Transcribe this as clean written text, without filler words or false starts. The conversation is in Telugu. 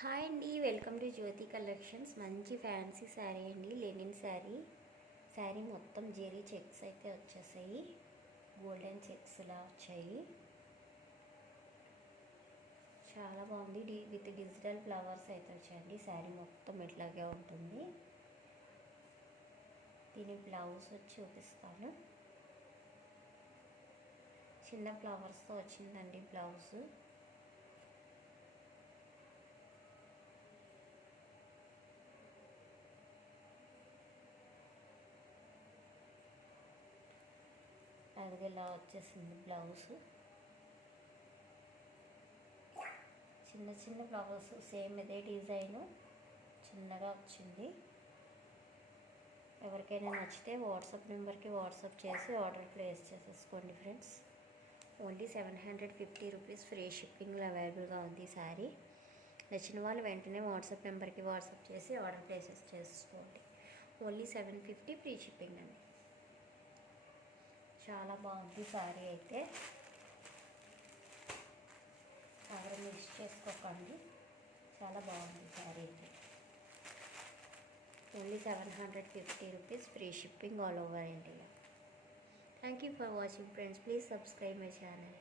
హాయ్ అండి, వెల్కమ్ టు జ్యోతి కలెక్షన్స్. మంచి ఫ్యాన్సీ శారీ అండి, లెనిన్ శారీ. శారీ మొత్తం జెరీ చెక్స్ అయితే వచ్చేసాయి, గోల్డెన్ చెక్స్లా వచ్చాయి. చాలా బాగుంది. విత్ డిజిటల్ ఫ్లవర్స్ అయితే వచ్చాయండి. శారీ మొత్తం ఇట్లాగే ఉంటుంది. దీని బ్లౌజ్ వచ్చి చూపిస్తాను. చిన్న ఫ్లవర్స్తో వచ్చిందండి బ్లౌజ్. అది ఇలా వచ్చేసింది బ్లౌజ్. చిన్న చిన్న ఫ్లవర్స్, సేమ్ ఇదే డిజైను, చిన్నగా వచ్చింది. ఎవరికైనా నచ్చితే వాట్సాప్ నెంబర్కి వాట్సాప్ చేసి ఆర్డర్ ప్లేస్ చేసేసుకోండి ఫ్రెండ్స్. ఓన్లీ 750 రూపీస్ ఫ్రీ షిప్పింగ్లో అవైలబుల్గా ఉంది ఈ శారీ. నచ్చిన వాళ్ళు వెంటనే వాట్సాప్ నెంబర్కి వాట్సాప్ చేసి ఆర్డర్ ప్లేసెస్ చేసుకోండి. ఓన్లీ 750 ఫ్రీ షిప్పింగ్ అండి. చాలా బాగుంది శారీ అయితే, ఎవరు మిస్ చేసుకోకండి. చాలా బాగుంది శారీ అయితే. Only 750 rupees free shipping all over India. Thank you for watching friends. Please subscribe my channel.